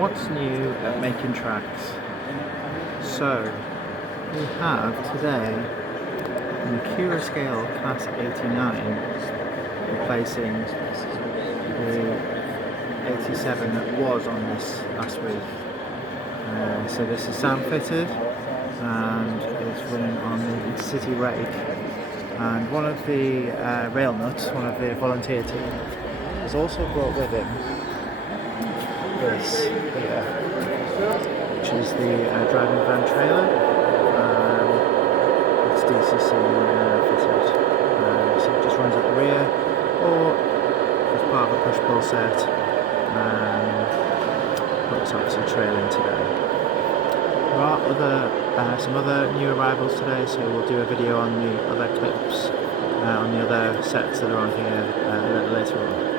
What's new at Making Tracks? So, we have today an Accurascale Class 89 replacing the 87 that was on this last week. So this is sound fitted and it's running on the DCC rake, and one of the rail nuts, one of the volunteer team, has also brought with him this here, which is the driving van trailer. It's DCC fitted, so it just runs at the rear or as part of a push-pull set, but it's obviously trailing today. There are some other new arrivals today, so we'll do a video on the other clips, on the other sets that are on here a little later on.